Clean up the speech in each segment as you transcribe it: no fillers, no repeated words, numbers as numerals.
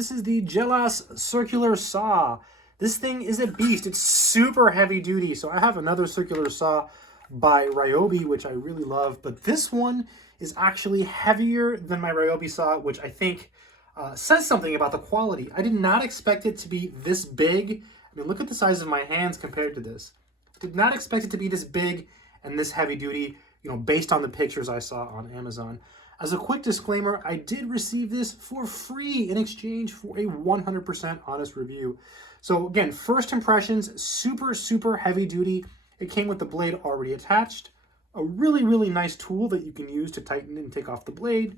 this is the Jellas Circular Saw. This thing is a beast. It's super heavy duty. So I have another circular saw by Ryobi, which I really love, but this one is actually heavier than my Ryobi saw, which I think says something about the quality. I did not expect it to be this big. I mean, look at the size of my hands compared to this. Did not expect it to be this big and this heavy duty, you know, based on the pictures I saw on Amazon. As a quick disclaimer, I did receive this for free in exchange for a 100% honest review. So again, first impressions, super, super heavy duty. It came with the blade already attached, a really, really nice tool that you can use to tighten and take off the blade.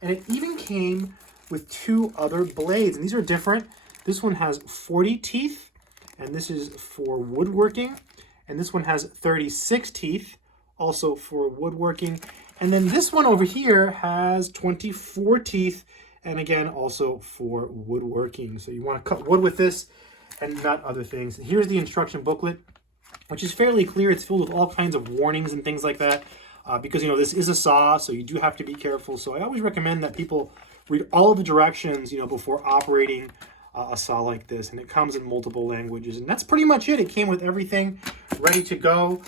And it even came with two other blades, and these are different. This one has 40 teeth, and this is for woodworking. And this one has 36 teeth, also for woodworking. And then this one over here has 24 teeth, and again, also for woodworking. So you want to cut wood with this and not other things. Here's the instruction booklet, which is fairly clear. It's filled with all kinds of warnings and things like that, because, you know, this is a saw, so you do have to be careful. So I always recommend that people read all of the directions, you know, before operating a saw like this. And it comes in multiple languages, and that's pretty much it. It came with everything ready to go.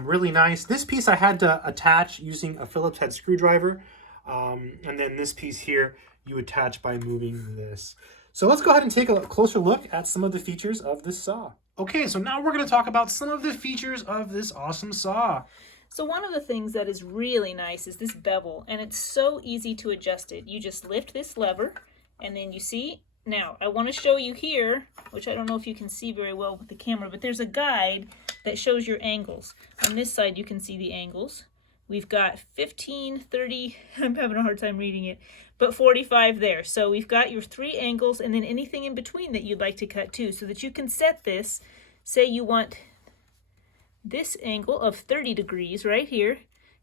Really nice. This piece I had to attach using a Phillips head screwdriver. And then this piece here, you attach by moving this. So let's go ahead and take a closer look at some of the features of this saw. Okay, so now we're going to talk about some of the features of this awesome saw. So one of the things that is really nice is this bevel, and it's so easy to adjust it. You just lift this lever, and then you see. Now, I want to show you here, which I don't know if you can see very well with the camera, but there's a guide that shows your angles. On this side, you can see the angles. We've got 15, 30, I'm having a hard time reading it, but 45 there. So we've got your three angles and then anything in between that you'd like to cut too, so that you can set this. Say you want this angle of 30 degrees right here,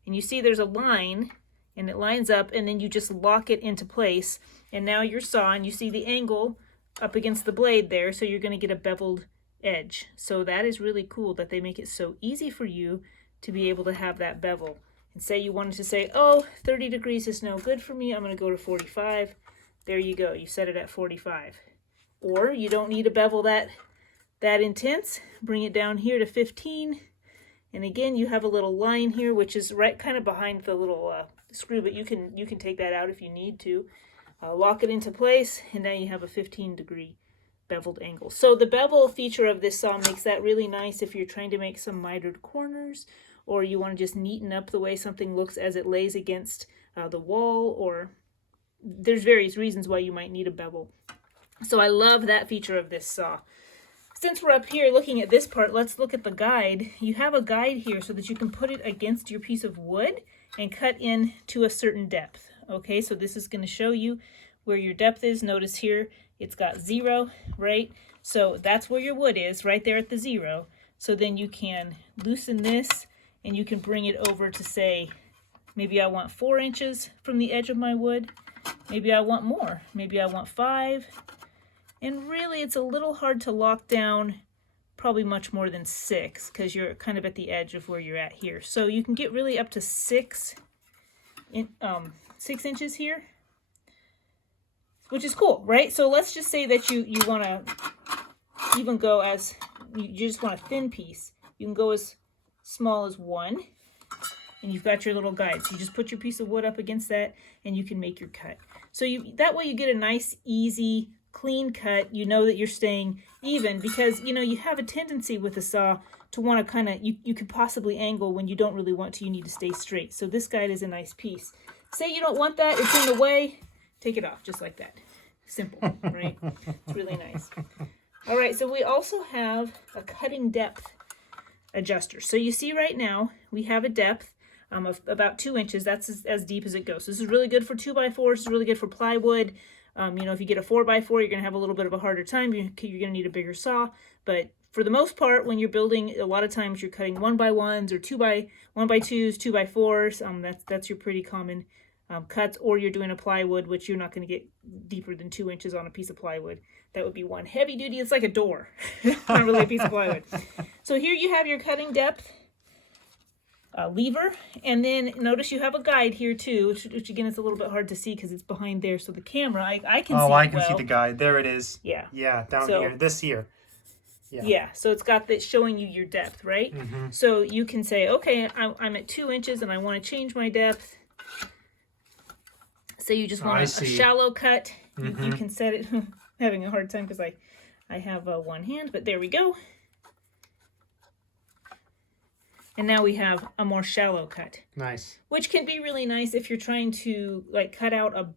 and you see there's a line, and it lines up, and then you just lock it into place. And now you're sawing, you see the angle up against the blade there, so you're going to get a beveled edge. So that is really cool that they make it so easy for you to be able to have that bevel. And say you wanted to say, oh, 30 degrees is no good for me, I'm going to go to 45. There you go, you set it at 45. Or you don't need a bevel that intense, bring it down here to 15. And again, you have a little line here, which is right kind of behind the little screw, but you can take that out if you need to. Lock it into place, and now you have a 15-degree beveled angle. So the bevel feature of this saw makes that really nice if you're trying to make some mitered corners, or you want to just neaten up the way something looks as it lays against the wall, or there's various reasons why you might need a bevel. So I love that feature of this saw. Since we're up here looking at this part, let's look at the guide. You have a guide here so that you can put it against your piece of wood and cut in to a certain depth. Okay, so this is going to show you where your depth is. Notice here it's got 0, right? So that's where your wood is, right there at the 0. So then you can loosen this and you can bring it over to, say, maybe I want 4 inches from the edge of my wood. Maybe I want more. Maybe I want 5. And really it's a little hard to lock down probably much more than 6 because you're kind of at the edge of where you're at here. So you can get really up to 6 inches here, which is cool, right? So let's just say that you want to even go as, you just want a thin piece. You can go as small as 1, and you've got your little guide. So you just put your piece of wood up against that, and you can make your cut. So that way you get a nice, easy, clean cut. You know that you're staying even, because, you know, you have a tendency with a saw to want to kind of, you could possibly angle when you don't really want to. You need to stay straight. So this guide is a nice piece. Say you don't want that, it's in the way, take it off just like that. Simple, right? It's really nice. All right, so we also have a cutting depth adjuster. So you see right now we have a depth of about 2 inches. That's as deep as it goes. So this is really good for 2x4s. It's really good for plywood. You know, if you get a 4x4, you're going to have a little bit of a harder time. You're going to need a bigger saw. But for the most part, when you're building, a lot of times you're cutting 1x1s or 1x2s, 2x4s. That's your pretty common cuts. Or you're doing a plywood, which you're not going to get deeper than 2 inches on a piece of plywood. That would be one. Heavy duty, it's like a door, not really a piece of plywood. So here you have your cutting depth. lever. And then notice you have a guide here too, which again is a little bit hard to see because it's behind there. So the camera, I can see. Oh, I can well. see the guide. There it is. Yeah. Yeah, down here. This here. Yeah, so it's got that showing you your depth, right? So you can say, okay, I'm at 2 inches and I want to change my depth. Say you just want a shallow cut. You can set it. I'm having a hard time because I have one hand, but there we go. And now we have a more shallow cut. Nice. Which can be really nice if you're trying to like cut out a.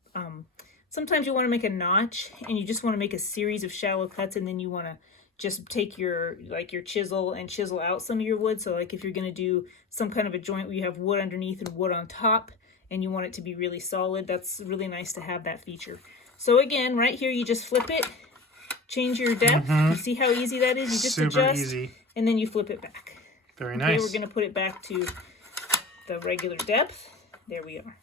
Sometimes you want to make a notch and you just want to make a series of shallow cuts, and then you want to just take your chisel and chisel out some of your wood. So like if you're going to do some kind of a joint where you have wood underneath and wood on top and you want it to be really solid, that's really nice to have that feature. So again, right here, you just flip it, change your depth. You see how easy that is? You just adjust, easy. And then you flip it back. Very nice. Okay, we're going to put it back to the regular depth. There we are.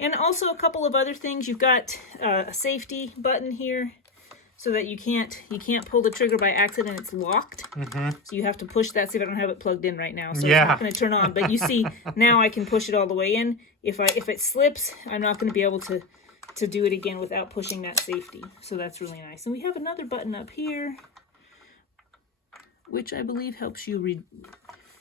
And also a couple of other things. You've got a safety button here, so that you can't pull the trigger by accident. It's locked. So you have to push that. See, if I don't have it plugged in right now, so it's not going to turn on. But you see, now I can push it all the way in. If it slips, I'm not going to be able to do it again without pushing that safety. So that's really nice. And we have another button up here, which I believe helps you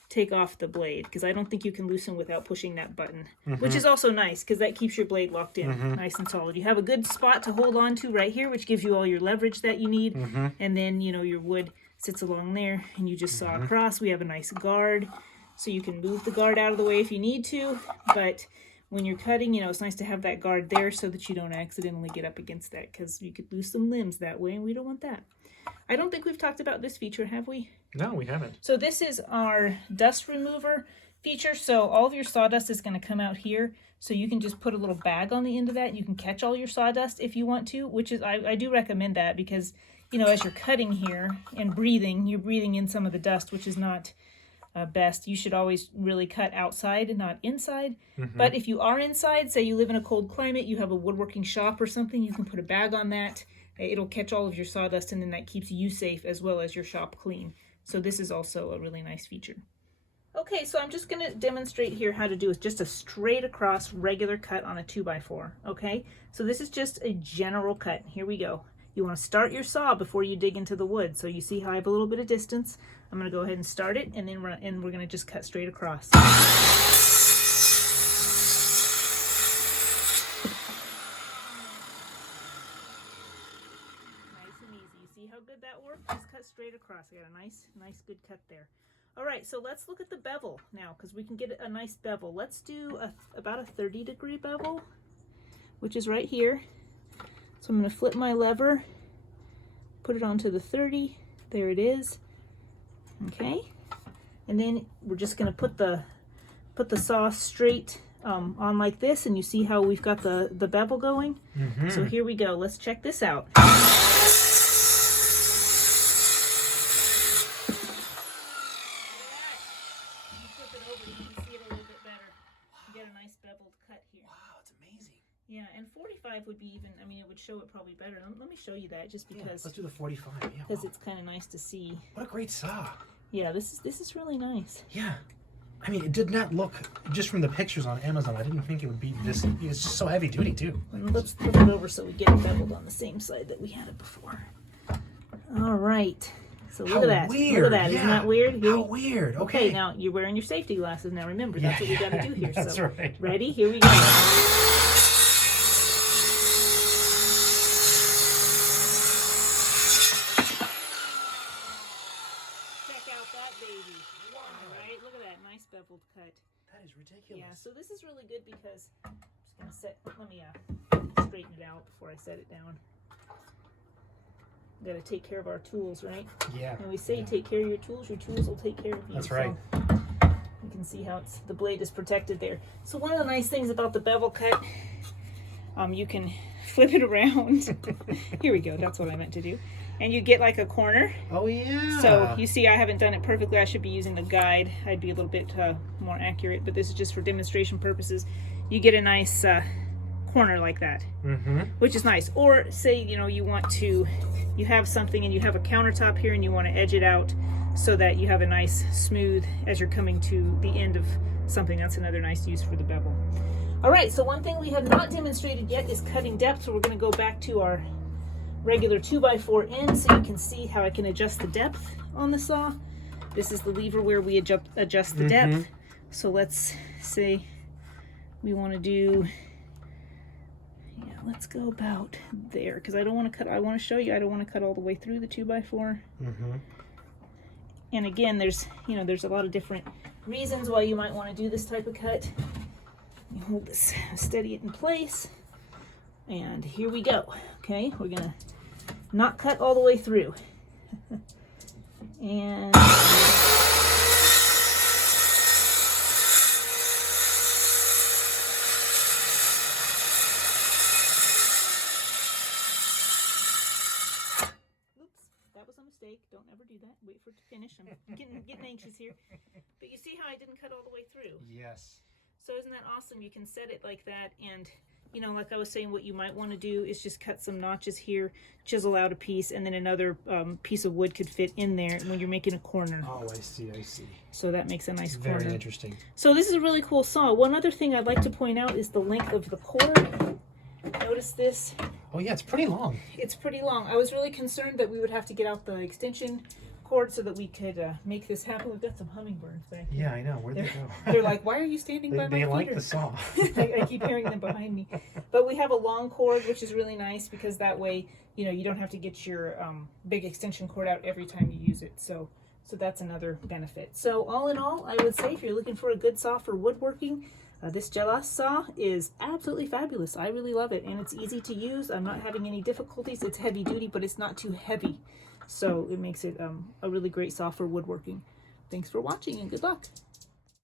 take off the blade, because I don't think you can loosen without pushing that button, which is also nice because that keeps your blade locked in nice and solid. You have a good spot to hold on to right here, which gives you all your leverage that you need. And then, you know, your wood sits along there and you just saw across. We have a nice guard, so you can move the guard out of the way if you need to. But when you're cutting, you know, it's nice to have that guard there so that you don't accidentally get up against that, because you could lose some limbs that way, and we don't want that. I don't think we've talked about this feature, have we? No, we haven't. So this is our dust remover feature. So all of your sawdust is going to come out here. So you can just put a little bag on the end of that, and you can catch all your sawdust if you want to, which is, I do recommend that, because, you know, as you're cutting here and breathing, you're breathing in some of the dust, which is not best. You should always really cut outside and not inside. But if you are inside, say you live in a cold climate, you have a woodworking shop or something, you can put a bag on that. It'll catch all of your sawdust, and then that keeps you safe as well as your shop clean. So this is also a really nice feature. Okay, so I'm just going to demonstrate here how to do just a straight across regular cut on a 2x4. Okay, so this is just a general cut. Here we go. You want to start your saw before you dig into the wood. So you see how I have a little bit of distance. I'm going to go ahead and start it, and then we're going to just cut straight across. How good that worked? Just cut straight across. I got a nice good cut there. All right, so let's look at the bevel now, because we can get a nice bevel. Let's do about a 30-degree bevel, which is right here. So I'm going to flip my lever, put it onto the 30. There it is. Okay, and then we're just going to put the saw straight on like this, and you see how we've got the bevel going. So here we go. Let's check this out. Yeah, and 45 would be even, I mean, it would show it probably better. Let me show you that, just because. Yeah, let's do the 45, yeah. Because it's kind of nice to see. What a great saw. Yeah, this is really nice. Yeah. I mean, it did not look, just from the pictures on Amazon, I didn't think it would be this, it's just so heavy duty, too. And let's flip it over so we get it beveled on the same side that we had it before. All right. So look at that. Weird. Look at that. Yeah. Isn't that weird? How weird. Okay. Now you're wearing your safety glasses. Now remember, that's what we got to do here. That's so, right. Ready? Here we go. Beveled cut. That is ridiculous. Yeah, so this is really good because I'm just going to let me straighten it out before I set it down. We got to take care of our tools, right? Yeah. And we say take care of your tools will take care of you. That's right. So you can see how the blade is protected there. So one of the nice things about the bevel cut, you can flip it around. Here we go. That's what I meant to do. And you get like a corner. Oh, yeah. So you see I haven't done it perfectly. I should be using the guide. I'd be a little bit more accurate, but this is just for demonstration purposes. You get a nice corner like that, which is nice. Or say, you know, you have something and you have a countertop here and you want to edge it out so that you have a nice smooth as you're coming to the end of something. That's another nice use for the bevel. All right, so one thing we have not demonstrated yet is cutting depth. So we're going to go back to our regular 2x4 end so you can see how I can adjust the depth on the saw. This is the lever where we adjust the depth. So let's say we want to do, yeah, let's go about there, because I don't want to cut, I want to show you, I don't want to cut all the way through the 2x4. And again, there's, you know, there's a lot of different reasons why you might want to do this type of cut. You hold this, steady it in place, and here we go. Okay, we're gonna not cut all the way through. And that was a mistake. Don't ever do that. Wait for it to finish. I'm getting anxious here. But you see how I didn't cut all the way through? Yes. So isn't that awesome? You can set it like that, and you know, like I was saying, what you might want to do is just cut some notches here, chisel out a piece, and then another piece of wood could fit in there when you're making a corner. Oh, I see, I see. So that makes a nice corner. Very interesting. So this is a really cool saw. One other thing I'd like to point out is the length of the cord. Notice this. Oh yeah, it's pretty long. It's pretty long. I was really concerned that we would have to get out the extension cord so that we could make this happen. We've got some hummingbirds back here. Yeah, I know. Where'd they go? They're like, why are you standing by my They like feeder? the saw. I keep hearing them behind me. But we have a long cord, which is really nice because that way, you know, you don't have to get your big extension cord out every time you use it. So that's another benefit. So all in all, I would say if you're looking for a good saw for woodworking, this Jellas saw is absolutely fabulous. I really love it, and it's easy to use. I'm not having any difficulties. It's heavy duty, but it's not too heavy. So it makes it a really great saw for woodworking. Thanks for watching, and good luck.